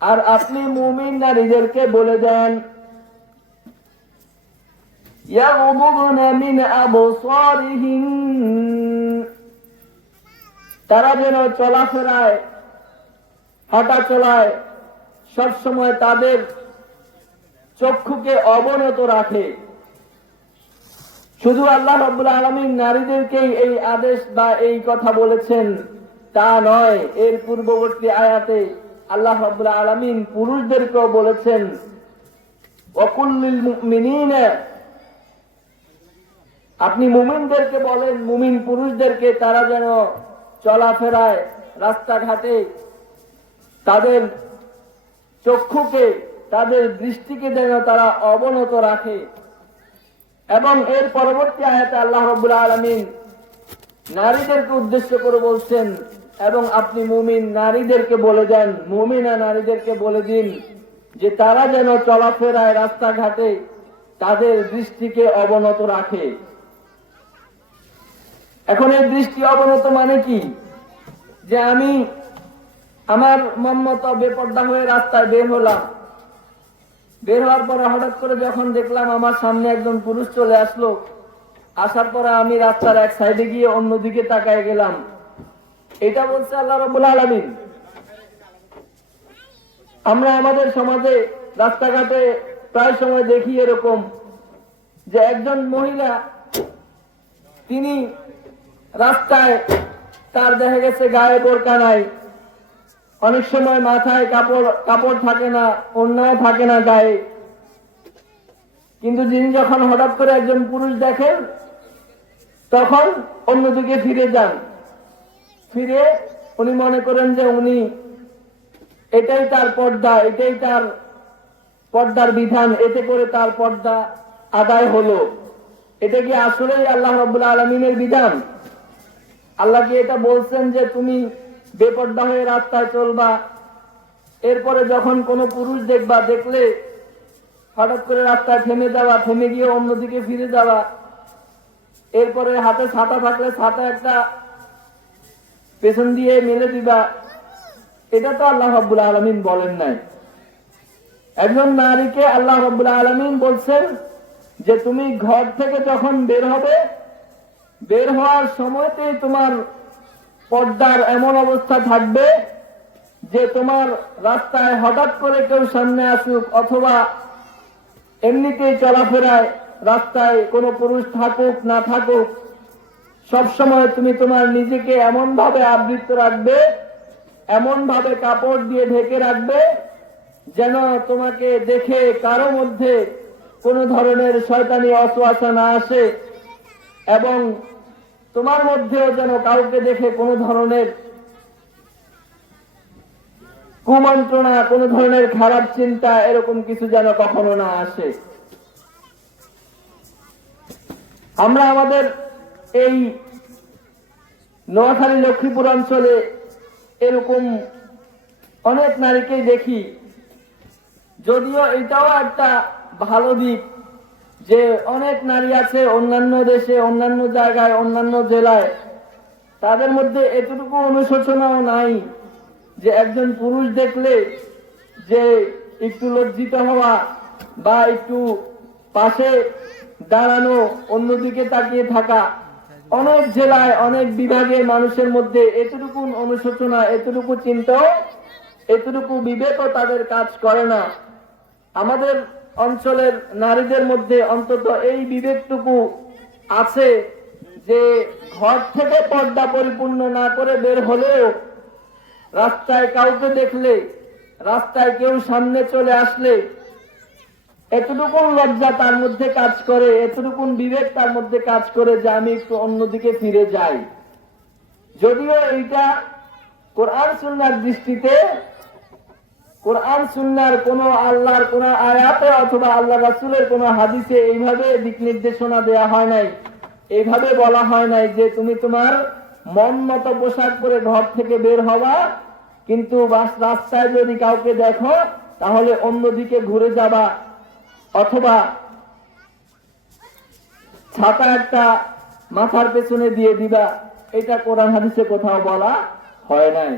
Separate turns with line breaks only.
আর আপনি মুমিন নারীদেরকে বলে দেন তারা যেন চলাফেরায় হাঁটা চলায় সবসময় তাদের চক্ষুকে অবনত রাখে। শুধু আল্লাহ রব্বুল আলমিন নারীদেরকেই এই আদেশ বা এই কথা বলেছেন, তা নয়, এর পূর্ববর্তী আয়াতে আল্লাহ রব্বুল আলমিন পুরুষদেরকেও বলেছেন আপনি মুমিনদেরকে বলেন, মুমিন পুরুষদেরকে তারা যেন চলাফেরায়, রাস্তাঘাটে তাদের চক্ষুকে, তাদের দৃষ্টিকে যেন তারা অবনত রাখে। এবং এর পরবর্তী আয়াতে আল্লাহ রব্বুল আলমিন নারীদেরকে উদ্দেশ্য করে বলছেন, এবং আপনি মুমিন নারীদেরকে বলে দেন, মুমিনা নারীদেরকে বলে দিন যে তারা যেন চলাফেরায় রাস্তাঘাটে তাদের দৃষ্টিকে অবনত রাখে। এখন এই দৃষ্টি অবনত মানে কি? যে আমি আমার মম্মত বেপর্দা হয়ে রাস্তায় বের হলাম বের হওয়ার পরে হঠাৎ করে যখন দেখলাম আমার সামনে একজন পুরুষ চলে আসলো, আসার পরে আমি রাস্তার এক সাইডে গিয়ে অন্যদিকে তাকায় গেলাম। এটা বলছে আল্লাহ রবুল আলমিন। আমরা আমাদের সমাজে রাস্তাঘাটে প্রায় সময় দেখি এরকম যে একজন মহিলা, তিনি রাস্তায় তার দেখা গেছে গায়ে বোরকা নাই অনেক সময় মাথায় কাপড় কাপড় থাকে না, অন্যায় থাকে না গায়ে। কিন্তু যিনি যখন হঠাৎ করে একজন পুরুষ দেখেন, তখন অন্যদিকে ফিরে যান। ফিরে উনি মনে করেন যে উনি এটাই তার পর্দা, এটাই তার পর্দার বিধান, এতে করে তার পর্দা আদায় হলো। এটা কি আসলেই আল্লাহ রবুল্লা আলমিনের বিধান? আল্লাহ কি এটা বলছেন যে তুমি বেপর্দা হয়ে রাস্তায় চলবা। এরপরে যখন কোনো পুরুষ দেখবা, দেখলে হঠাৎ করে রাস্তায় থেমে যাওয়া, থেমে গিয়ে অন্যদিকে ফিরে যাওয়া। এরপরে হাতে ছাতা থাকলে ছাতা একটা পেছন দিয়ে মেলে দিবা। এটা তো আল্লাহ রব্বুল আলমিন বলেন নাই। একজন নারীকে আল্লাহ রব্বুল আলমিন বলছেন যে, তুমি ঘর থেকে যখন বের হবে, বের হওয়ার সময়তেই তোমার পর্দার এমন অবস্থা থাকবে যে তোমার রাস্তায় হঠাৎ করে কেউ সামনে আসুক অথবা এমনিতেই চলাফেরায় রাস্তায় কোনো পুরুষ থাকুক, না থাকুক সব সময় তুমি তোমার নিজেকে এমন ভাবে আবৃত রাখবে এমন ভাবে কাপড় দিয়ে ঢেকে রাখবে, যেন তোমাকে দেখে কারও মধ্যে কোনো ধরনের শয়তানি অসোয়াশা না আসে এবং তোমার মধ্যেও যেন কাউকে দেখে কোনো ধরনের কুমন্ত্রণা, কোনো ধরনের খারাপ চিন্তা, এরকম কিছু যেন কখনো না আসে। আমরা আমাদের এই নোয়াখালী লক্ষ্মীপুর অঞ্চলে এরকম অনেক নারীকেই দেখি। যদিও এটাও একটা ভালো দিক যে অনেক নারী আছে অন্যান্য দেশে, অন্যান্য জায়গায়, অন্যান্য জেলায়, তাদের মধ্যে এতটুকু অনুশোচনাও নাই যে একজন পুরুষ দেখলে যে একটু লজ্জিত হওয়া বা একটু পাশে দাঁড়ানো, অন্যদিকে তাকিয়ে থাকা, অনেক জেলায়, অনেক বিভাগের মানুষের মধ্যে এতটুকু অনুশোচনা, এতটুকু চিন্তাও, এতটুকু বিবেকও তাদের কাজ করে না। আমাদের অঞ্চলের নারীদের মধ্যে অন্তত এই বিবেকটুকু আছে যে ঘর থেকে পর্দা পরিপূর্ণ না করে বের হলেও রাস্তায় কাউকে দেখলে, রাস্তায় কেউ সামনে চলে আসলে এতটুকুন লজ্জা তার মধ্যে কাজ করে, এতটুকুন বিবেক তার মধ্যে কাজ করে যে আমি একটু অন্যদিকে ফিরে যাই। যদিও এইটা কোরআন সুন্নার দৃষ্টিতে কোরআন সুন্নার কোন আল্লাহর কোন আয়াতে অথবা আল্লাহ রাসুলের কোন হাদিসে এইভাবে দিক নির্দেশনা দেয়া হয় নাই। এইভাবে বলা হয় নাই যে তুমি তোমার মন মতো পোশাক পরে ঘর থেকে বের হওয়া কিন্তু রাস্তায় যদি কাউকে দেখো, তাহলে অন্যদিকে ঘুরে যাবা। অথবা ছাতা একটা মাথার পেছনে দিয়ে দিবা। এটা কোরআন হাদিসে কোথাও বলা হয় নাই।